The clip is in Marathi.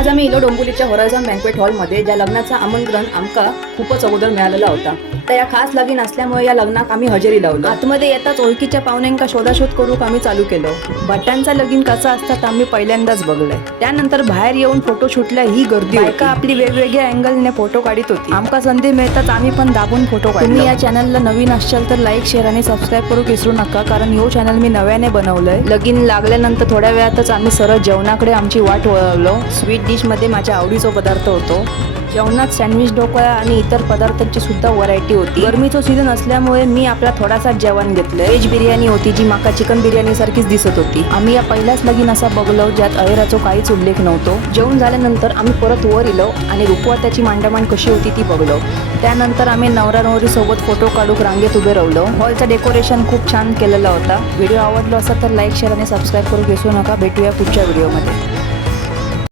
आज आम्ही इलो डोंबिवलीच्या होरायझॉन बँक्वेट हॉलमध्ये ज्या लग्नाचं आमंत्रण आमका खूपच अगोदर मिळालेला होता, तर या खास लगीन असल्यामुळे या लग्नाक आम्ही हजेरी लावलो. आतमध्ये येताच ओळखीच्या पाहुण्यांका शोधाशोध करूक आम्ही चालू केलो. भटांचा लगीन कसा असतात आम्ही पहिल्यांदाच बघलंय. त्यानंतर बाहेर येऊन फोटो शूटला ही गर्दी होती. आपली वेगवेगळ्या अँगलने फोटो काढत होती. आमका संधी मिळतात आम्ही पण दाबून फोटो काढलो. तुम्ही या चॅनलला नवीन असाल तर लाईक शेअर आणि सबस्क्राईब करू विसरू नका, कारण ह्यो चॅनल मी नव्याने बनवलंय. लगीन लागल्यानंतर थोड्या वेळातच आम्ही सरळ जेवणाकडे आमची वाट वळवलो. स्वीट डिश मध्ये माझ्या आवडीचा पदार्थ होतो. जेवणात सँडविच, ढोकळा आणि इतर पदार्थांची सुद्धा व्हरायटी होती. गरमीचं सीझन असल्यामुळे मी आपला थोडासा जेवण घेतलं. व्हेज बिर्याणी होती जी माका चिकन बिर्याणी सारखीच दिसत होती. आम्ही या पहिलाच लगीन असा बघलो ज्यात अहेराचा काहीच उल्लेख नव्हतो. जेवण झाल्यानंतर आम्ही परत वर इलो आणि रुखवताची मांडामांड कशी होती ती बघलो. त्यानंतर आम्ही नवरा नवरी सोबत फोटो काढूक रांगेत उभे राहिलो. हॉलचं डेकोरेशन खूप छान केलेला होता. व्हिडिओ आवडला असेल तर लाईक शेअर आणि सबस्क्राईब करू विसरू नका. भेटूया पुढच्या व्हिडिओमध्ये.